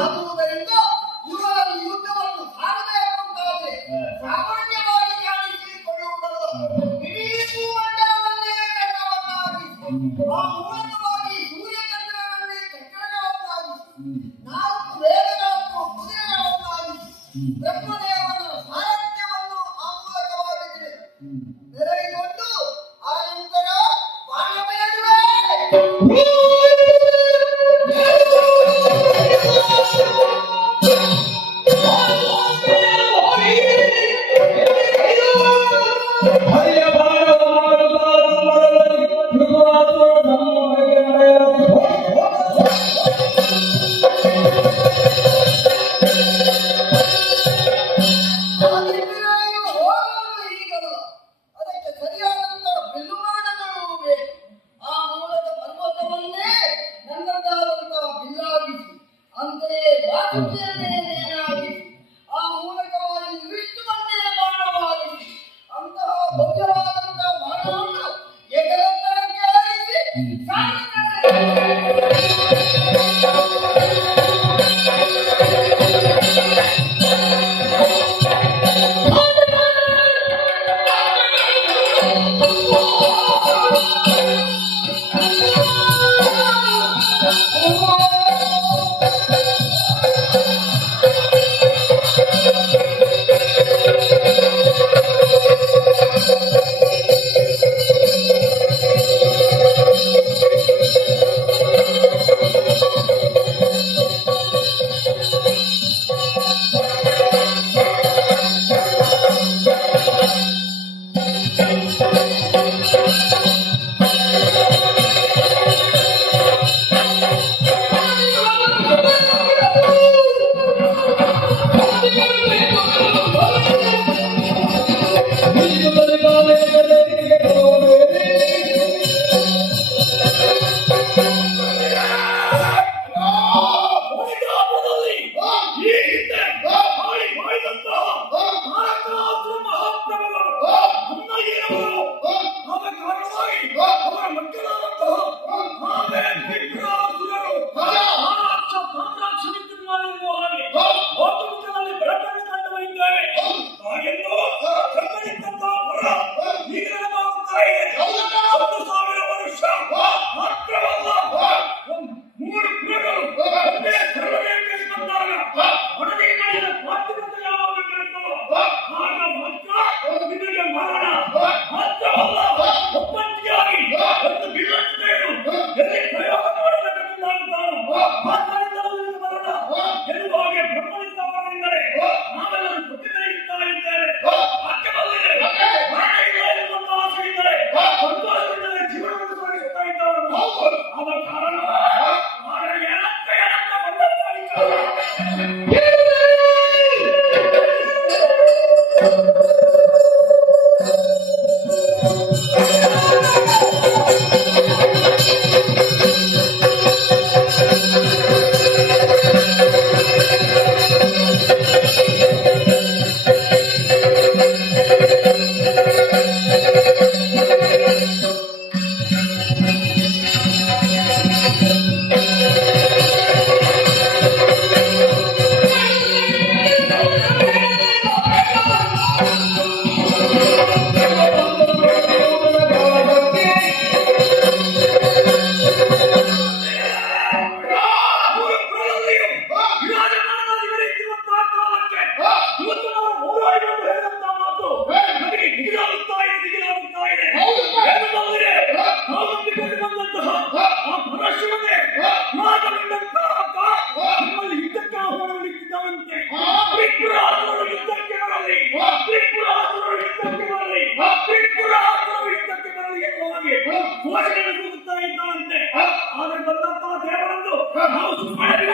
ಆಗುವುದರಿಂದ ಇವರಲ್ಲಿ ಯುದ್ಧವನ್ನು ಸಾಗಬೇಕಾದರೆ ಸಾಮಾನ್ಯವಾಗಿ ಕಾಣಿಸಿಕೊಳ್ಳುವುದಲ್ಲ, ಇಡೀ ಭೂಮಂಡಲವನ್ನೇ ಚಕ್ರವನ್ನಾಗಿಸಿ ಆ ಮೂಲಕವಾಗಿ ಸೂರ್ಯಚಂದ್ರನನ್ನೇ ಚಕ್ರವನ್ನಾಗಿಸಿ 4 ವೇದಗಳನ್ನು ಕುದುರೆಗಳನ್ನಾಗಿಸಿ ಬ್ರಹ್ಮದೇವನ ಸಾರಥ್ಯವನ್ನು ಆ ಮೂಲಕವಾಗಿ ನೆರೆಗೊಂಡು ಆ ನಂತರ ಬಾಣಬೇಡುವೆ ಬಂದಂತಹ ದೇವರನ್ನು ನಾವು ಸುಮ್ಮನೆ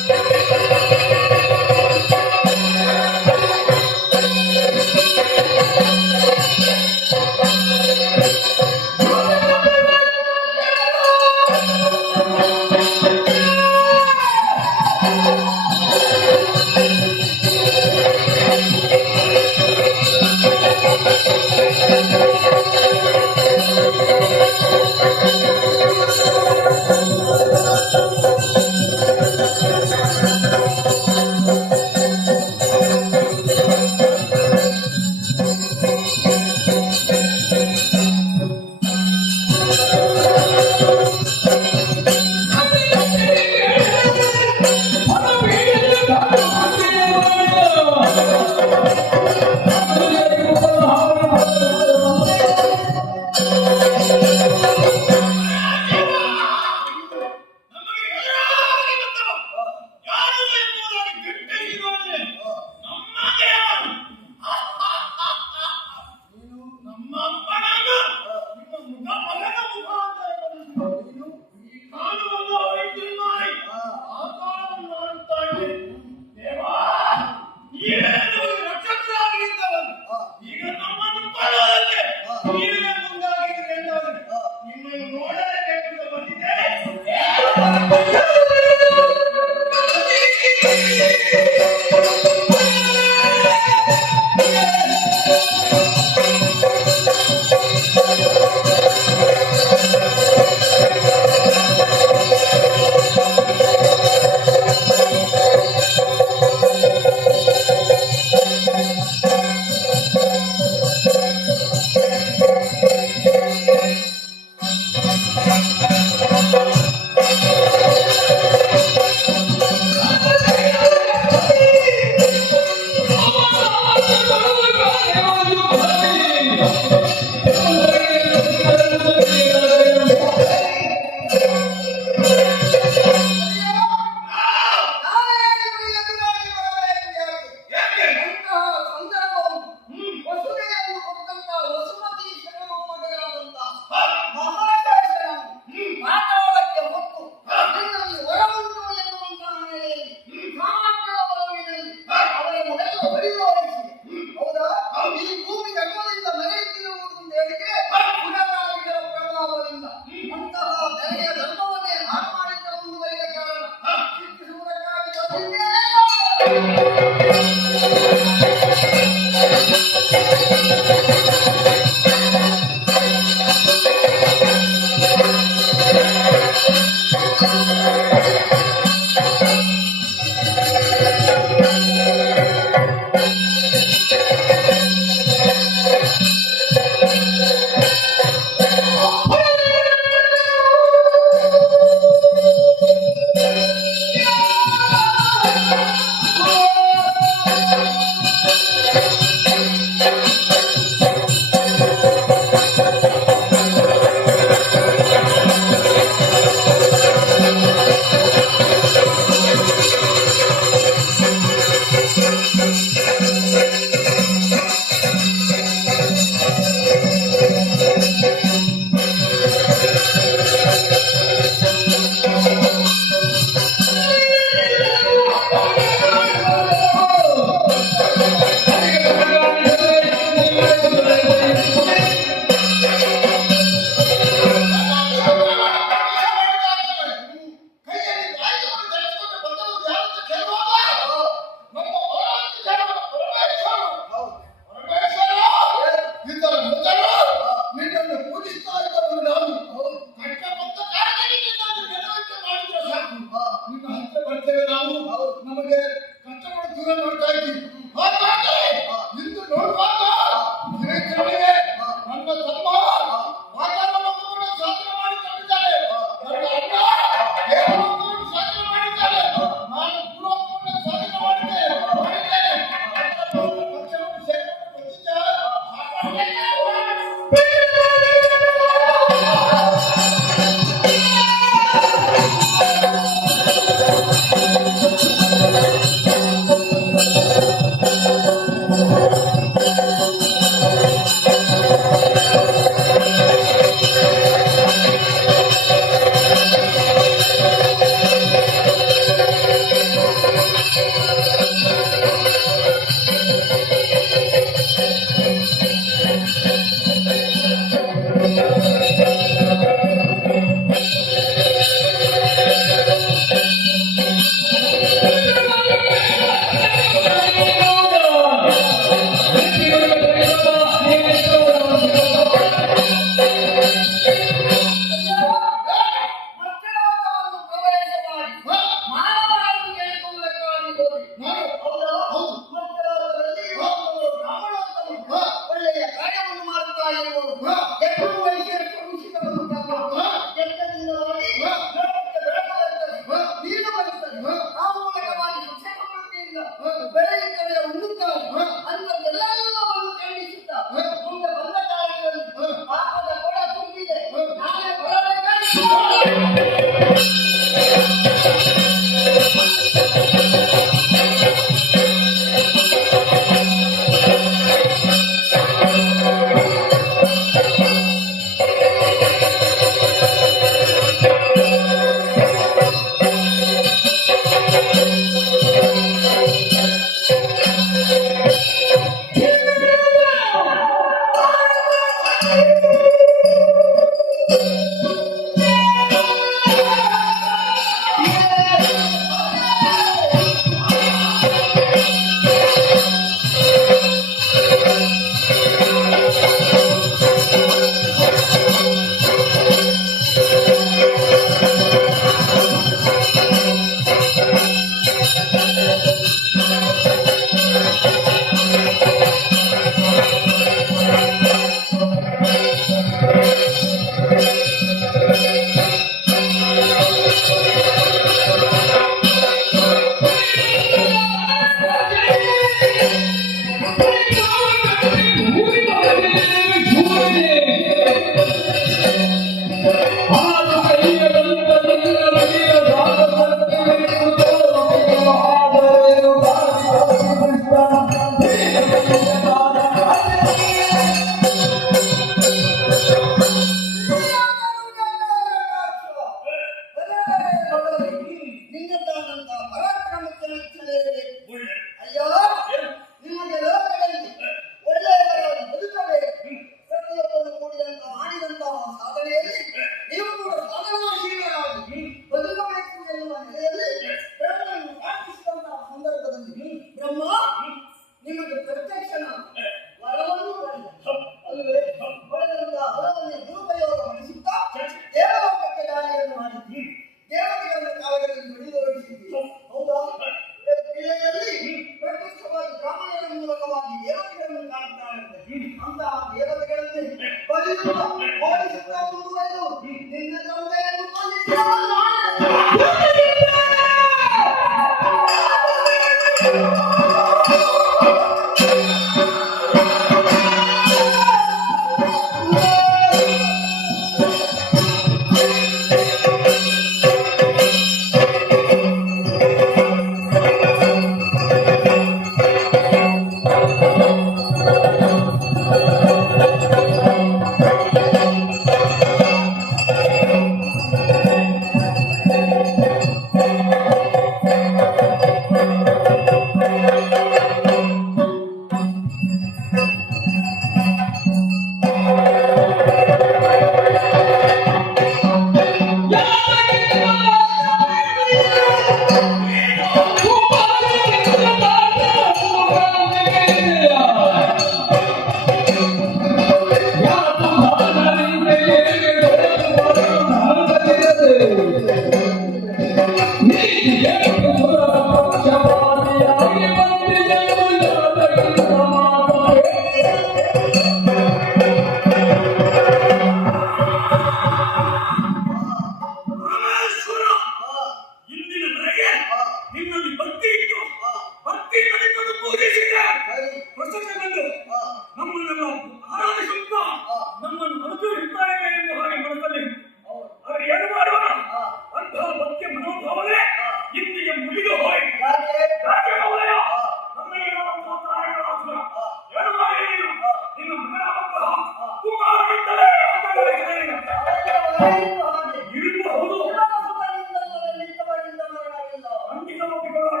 ಹೇಳಿದ್ದು ಹಾಗೆ. ಇರಬಹುದು. ಸುಖದಿಂದಲ್ಲದೆ ನಿತ್ಯವರಿಂದ ಮರಣವಿಲ್ಲ. ಖಂಡಿತ ಒಪ್ಪಿಕೊಳ್ಳೋಣ.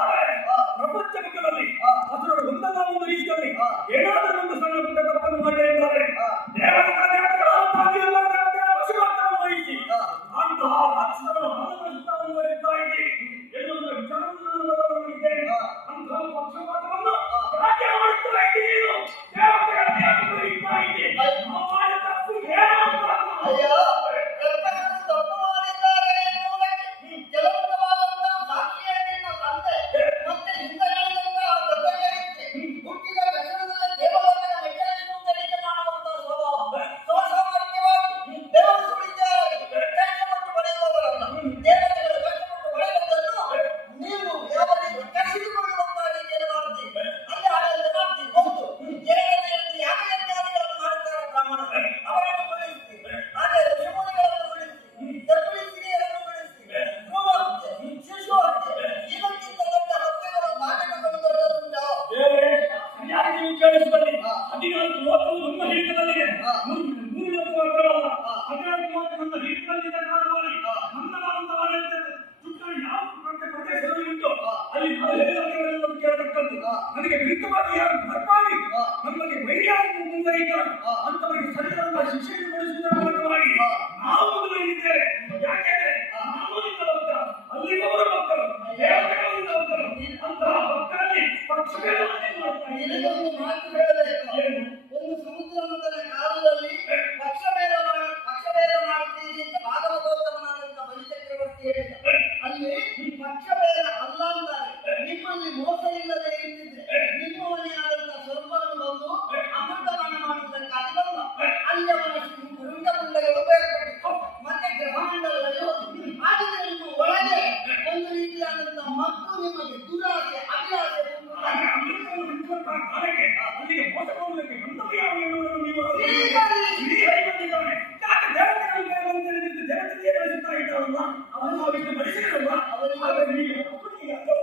ಆದರೆ ಪ್ರಪಂಚ ಮುಖದಲ್ಲಿ ಅದರ ಒಂದಲ್ಲ ಒಂದು ರೀತಿಯಲ್ಲಿ ಏನಾದರೂ ಒಂದು ಸಣ್ಣ ಪುಟ್ಟ ತಪ್ಪನ್ನು ಮಾಡಿದ್ದಾರೆ. ದೇವರ ದೇವತೆಗಳ ಪಾದಿಯಲ್ಲ ದೇವತೆಗಳ ವಶೀಕರಣವನ್ನು ವಹಿಸಿ ಅಂತಹ ರಾಕ್ಷಸರನ್ನು ಹಣವನ್ನು ಬರೆಯುತ್ತಾ ಇದ್ದೀರಿ ಎನ್ನುವುದರ ವಿಚಾರವನ್ನು ಇದ್ದೇನೆ. ಅಂತಹ ಪಕ್ಷಪಾತವನ್ನು ರಾಜ್ಯ ಮಾಡುತ್ತಾ ಇದ್ದೀರಿ. ದೇವತೆಗಳ ದೇವತೆಗಳು ಇರ್ತಾ ಇದ್ದೀರಿ. ಅಪಾಯ ತಪ್ಪು ಏನು ಅಯ್ಯ, ರಕ್ಕಸರು ತಪ್ಪು ಮಾಡಿದ್ದಾರೆ ಎನ್ನುವುದಕ್ಕೆ ಕೆಲವೊಂದಾದಂತಹ ಸಾಕ್ಷಿಯೇ ನಿನ್ನ ತಂದೆ. ಮತ್ತೆ ಹಿಂದಗಳಿಂದ ದೊಡ್ಡವರಿದ್ದೆ. ಹುಟ್ಟಿದ ತಕ್ಷಣದಲ್ಲೇ ದೇವಲೋಕದ ಮೆಟ್ಟಲೇರಿಸುವುದಕ್ಕೆ ಮಾಡುವಂತಹ ಸ್ವಭಾವ. ಸ್ವಸಾಮರ್ಥ್ಯವಾಗಿ ದೇವರು ಸುಳಿದ್ದಾರೆ. ಕಷ್ಟಪಟ್ಟು ಪಡೆಯುವವರಲ್ಲ. ದೇವತೆಗಳು ಕಷ್ಟಪಟ್ಟು ಪಡೆಯುವುದನ್ನು ನೀವು ಯಾವ ರೀತಿ ಕಸಿದುಕೊಳ್ಳುವಂತಹ ರೀತಿಯಲ್ಲಿ ಮಾಡ್ತೀರಿ. ಅಲ್ಲಿ ಆಡಳಿತ ಮಾಡ್ತೀರಿ. ಹೌದು, ದೇವತೆಯಲ್ಲಿ ಯಾವ ಯಜ್ಞಾದಿಗಳನ್ನು ಮಾಡುತ್ತಾರೆ ಬ್ರಾಹ್ಮಣರು, ಅವರನ್ನು ಬೆಳೆಸ್ತೀರಿ. ಆದರೆ ಋಷಿಮುನಿಗಳನ್ನು ಬೆಳೆಸ್ತೀರಿ. ಗರ್ಭಿಣಿ ಸ್ತ್ರೀಯರನ್ನು ಬೆಳೆಸ್ತೀರಿ. ಗೋಹತ್ಯೆ, ಶಿಶು ಹತ್ಯೆ, ಇದಕ್ಕಿಂತ ದೊಡ್ಡ ಹತ್ಯೆಗಳ ನಾಟಕಗಳು ದೊಡ್ಡದುಂಟಾ? ಸರಿಯಾಗಿ ನೀವು ಕೇಳಿಸಿಕೊಳ್ಳಿ. 14 ಲೋಕವು ನಮ್ಮ ಹಿಡಿತದಲ್ಲಿದೆ. 3 ಲೋಕ ಮಾತ್ರವಲ್ಲ, 14 ಲೋಕ ನಮ್ಮ ಹಿಡಿತದಲ್ಲಿದೆ. ಕಾರಣವಾಗಿ ನನ್ನವರಂತವರೇ ಚುಕ್ಕಿ ಯಾವ ಪ್ರದೇಶದಲ್ಲಿ ಉಂಟು ಅಲ್ಲಿ ನಾವು ಕೇಳತಕ್ಕದ್ದು. ನನಗೆ ವಿರುದ್ಧವಾಗಿ ಯಾರು ಬರ್ಪಾಡಿ ನಮಗೆ ವೈರ್ಯಾಗಿ ಮುಂದುವರಿಯುತ್ತಾರೆ ಅಂತವರಿಗೆ ಸರಿಯಾದ ಶಿಕ್ಷೆಯನ್ನು ಕೊಡಿಸುವುದರ ಮೂಲಕವಾಗಿ ನಾವು ಮುಂದುವರಿದಿದ್ದೇವೆ. ಯಾಕೆಂದ್ರೆ ನಾವು ನಿನ್ನ ಭಕ್ತ, ಅಲ್ಲಿರುವವರ ಭಕ್ತರು, ದೇವತೆಗಳಿಂದ ಭಕ್ತರು. ಅಂತಹ ಭಕ್ತರಲ್ಲಿ ಪಕ್ಷಭೇದವನ್ನೇ ಮಾಡ್ತಾ ಇದ್ದೀರಿ. ಇದೊಂದು ಮಾತು ಹೇಳಬೇಕು. ಒಂದು ಸಮುದ್ರ ಮಟ್ಟದ ಕಾಲದಲ್ಲಿ ಪಕ್ಷಭೇದ ಮಾಡುತ್ತೀರಿ ಅಂತ ಭಾಗವತೋತ್ತಮನಾದಂತಹ ಬಲಿಚಕ್ರವರ್ತಿ ಹೇಳಿದ. ಅಲ್ಲಿ ಪಕ್ಷಭೇದ ಅಲ್ಲ ಅಂತಾರೆ. ನಿಮ್ಮಲ್ಲಿ ಮೋಸ ಇಲ್ಲದೆ ಇದ್ದಿದ್ರೆ ನಿಮ್ಮವನೇ ಆದಂತಹ ಸ್ವರ್ಗವನ್ನು ಬಂದು ಅಮೃತಪಾನ ಮಾಡುವುದಕ್ಕಾಗಿ ಬಂದ. ಅಲ್ಲಿ ಅವನ ರುಂಡಮುಂಡಗಳು ಬೇರ್ಪಟ್ಟಿತ್ತು. ಮತ್ತೆ ಗ್ರಹಮಂಡಲದಲ್ಲಿ ಹೋಗಿ ಹಾಗಿದ್ರೆ ನಿಮ್ಮ ಒಳಗೆ ಒಂದು ರೀತಿಯಾದಂತಹ ಮತ್ತು ನಿಮಗೆ ದುರಾಸೆ, ಅಭಿಲಾಷೆ ಉಂಟು. ಅಲ್ಲಿಗೆ ಮೋಸ ಮಾಡುವುದಕ್ಕೆ ಬಂದವರು ಯಾರು ಎನ್ನುವುದನ್ನು ನೀವು ಶ್ರೀಹರಿ ಯಾಕೆ ದೇವತೆಗೆ ಬೆಳೆಸುತ್ತಾ ಇದ್ದಾರಲ್ಲ ಅವನು ಅವರಿಗೆ ಬಡಿಸಿರಲ್ಲ. ಅವರಿಗೆ ನೀವು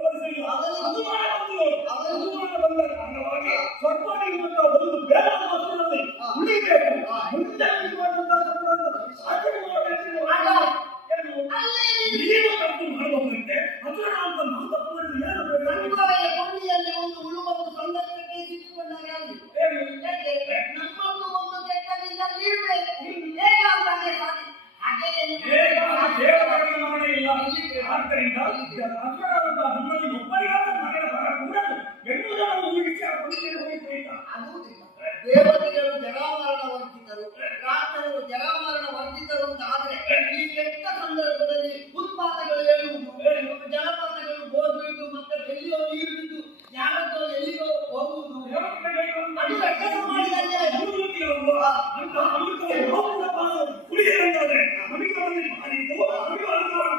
ಬಡಿಸಿಲ್ಲ. ಅನುಮಾನ ಬಂದ ಕಾರಣವಾಗಿ ಸ್ವರ್ಗವಾಗಿರುವಂತಹ ಒಂದು ಬೇರೆ ಮಾತುಗಳಲ್ಲಿ ಉಳಿಬೇಕು. ಮುಂದೆ ಇರುವಂತಹ ನೀವು ತಪ್ಪು ಮಾಡಬಹುದಂತೆ ಅದರ ಅಂತ ನಾವು ತಪ್ಪು ಮಾಡಿದ್ರೆ ಏನು ನಮ್ಮವರ ಕೊಂಡಿಯಲ್ಲಿ ಒಂದು ಹುಳುವನ್ನು ಸಂದರ್ಭಕ್ಕೆ ಸಿಕ್ಕಿಕೊಂಡಾಗ ಯಾಕೆ ನಮ್ಮನ್ನು ಒಂದು ಕೆಟ್ಟದಿಂದ ನೀಡಬೇಕು. ಹೇಗಾದ್ರೆ ಹಾಗೆ ದೇವತೆಗಳ ಮರಣ ಇಲ್ಲ. ಆದ್ದರಿಂದ ಅಸುರರಾದಂತಹ ನಮ್ಮಲ್ಲಿ ಒಬ್ಬರಿಗಾದ ಮರಣ ಬರಕೂಡದು ಎನ್ನುವುದನ್ನು ನಾವು ಊಹಿಸಿ ಆ ಕೊಂಡಿಯಲ್ಲಿ ಹೋಗಿದ್ದ ಆಗುವುದಿಲ್ಲ. ದೇವತೆಗಳು ಜರಾಮರಣ ವರ್ಜಿತರು, ರಾಕ್ಷಸರು ಜರಾಮರಣ ವರ್ಜಿತರು ಅಂತ ಆದ್ರೆ ಈ ಕೆಟ್ಟ ಸಂದರ್ಭದಲ್ಲಿ ಉತ್ಪಾತಗಳು ಹೇಳುವುದು, ಜಲಪಾತಗಳು ಬೋರ್ಬಿಟ್ಟು ಮತ್ತೆ ಎಲ್ಲಿಯೋ ನೀರು ಬಿದ್ದು ಯಾರದ್ದೋ ಎಲ್ಲಿಗೋ ಹೋಗುವುದು, ಅದು ರಕ್ಷಣೆ ಮಾಡಿದಂತೆ ಅಂತ ಅಮೃತವನ್ನು ಕುಡಿಯಲಾದ್ರೆ ನಮಗೆ ಮಾಡಿದ್ದು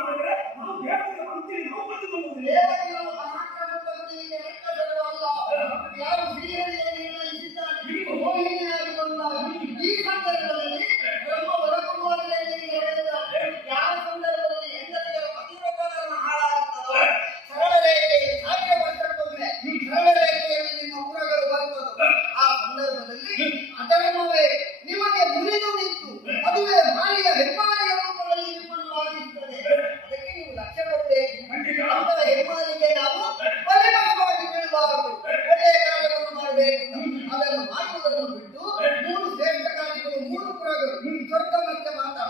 ಮಾಡಿದ್ರೆ ನಾವು ದೇವತೆಗೆ ಬರ್ತೀವಿ. ನಾವು ಬಂದು ದೇವತೆಗಳು ಅನಾಕ್ರಮಗಳಿಗೆ ರಕ್ಷಕರಲ್ಲ. ಯಾರು ಶ್ರೀಹರಿಯನ್ನು ನಿರ್ಣಯಿಸಿದ್ದಾರೆ ಮೋಹಿನಿಯಾಗಿ ಬಂದಾಗ ಈ ಸಂದರ್ಭದಲ್ಲಿ ಬ್ರಹ್ಮ ಹೊರಕೊಡುವಾಗಲೇ ಹೇಳಿದ್ದಾರೆ. ಯಾವ ಸಂದರ್ಭದಲ್ಲಿ ಹೆಂಗಸರ ಪತಿವ್ರತರನ್ನು ಹಾಳಾಗುತ್ತದೋ ಸರಳ ರೇಖೆ ಸಾಧ್ಯ ವರ್ಷಕ್ಕೊಮ್ಮೆ ಸರಳ ರೇಖೆಯಲ್ಲಿ ನಿಮ್ಮ ಪುರಗಳು ಬರ್ತದೋ ಆ ಸಂದರ್ಭದಲ್ಲಿ ಅಧರ್ಮವೇ ನಿಮಗೆ ಮುರಿದು ನಿಂತು ಮದುವೆ ಮಾರಿಯ ಹೆಬ್ಬಾರಿಯ ರೂಪದಲ್ಲಿ ನಿಮ್ಮನ್ನು ಬಾಧಿಸುತ್ತದೆ. ಅದಕ್ಕೆ ನೀವು ಲಕ್ಷ್ಯ ಕೊಡಬೇಕು. ಅಂತಹ ಹೆಬ್ಬಾರಿಗೆ ನಾವು ಪರಿಪಕ್ವವಾಗಿ ಬೀಳಬಾರದು. ಒಳ್ಳೆಯ ಕಾರ್ಯವನ್ನು ಮಾಡಬೇಕು. ಅದನ್ನು ಮಾಡುವುದನ್ನು ಬಿಟ್ಟು 3 ಶ್ರೇಷ್ಠ ಕಾರ್ಯಗಳು, 3 ಪುರಗಳು, ಸ್ವರ್ಗ ಮತ್ತೆ ಮಾತ್ರ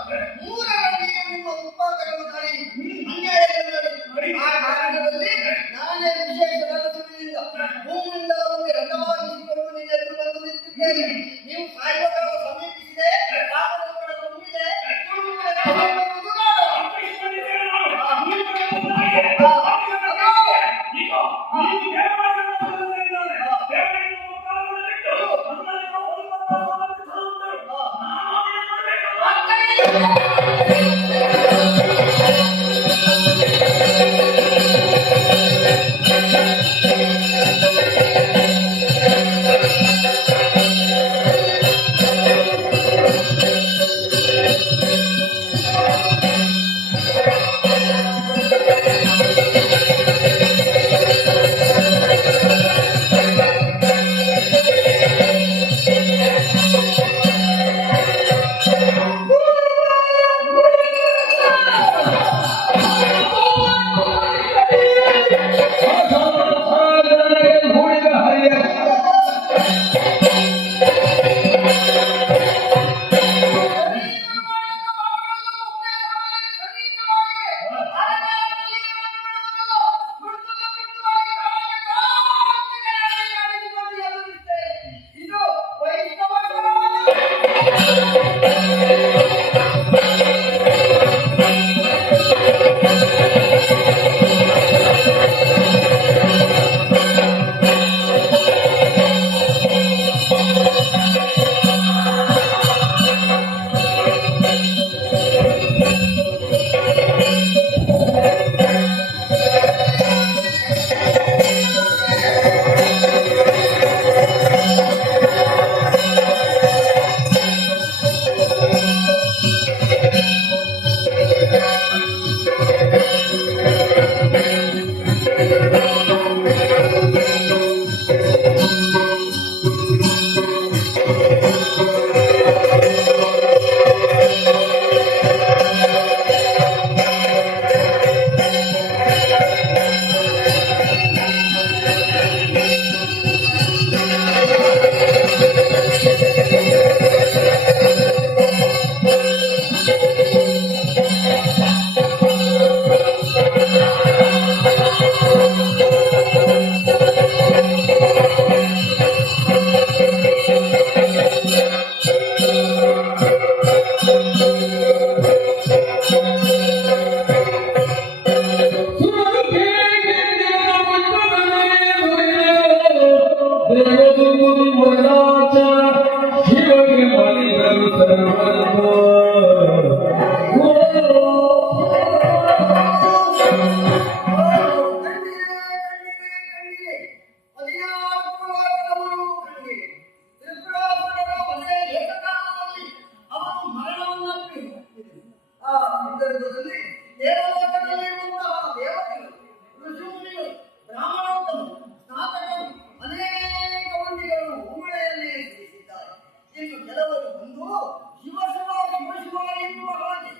3ರಲ್ಲಿ ನಿಮ್ಮ ಉತ್ಪಾದಕವನ್ನು ತಡೆಯಿತು. ಅನ್ಯಾಯದಲ್ಲಿ ಆ ಕಾರಣದಲ್ಲಿ ನಾನೇ ವಿಶೇಷ ಮನಸ್ಸಿನಿಂದ ಭೂಮಂಡಲವನ್ನು ರಥವಾಗಿಸಿಕೊಂಡು ನಿನ್ನೆದ್ದು ಬಂದು ನಿಂತಿದ್ದೇನೆ. ನೀವು ಸಾಯುವ ಸಮೀಪಿಸಿದೆ, ಪಾಪದ ತುಂಬಿದೆ, ದೇವದೂತಿ ಮುರುಡಾಚ ಶಿವಗೆ ಮಲಿದರು ಸರ್ವರ್ಗೋ ಇನ್ನು ಕೆಲವರು ಬಂದು ಶಿವ ಶಿವ ಶಿವ ಶಿವ ಎನ್ನುವ ಹಾಗೆ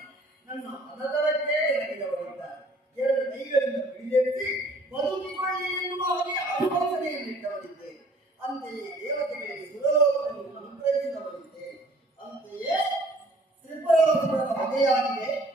ನನ್ನ ಮನದಳಕ್ಕೆ ಇರಗಿದವರಿದ್ದಾರೆ. ಎರಡು ಕೈಗಳಿಂದ ಹಿಡಿದೆತ್ತಿ ಬದುಕಿಕೊಳ್ಳಿ ಎನ್ನುವ ಹಾಗೆ ಆಲೋಚನೆಯನ್ನಿಟ್ಟವರಿದ್ದೆ. ಅಂತೆಯೇ ದೇವತೆಗಳಿಗೆ ಸುರಲೋಕವನ್ನು ಅನುಗ್ರಹಿಸಿದವರಿದ್ದೆ. ಅಂತೆಯೇ ತ್ರಿಪುರಾಸುರನ ವಧೆಯಾಗಿದೆ.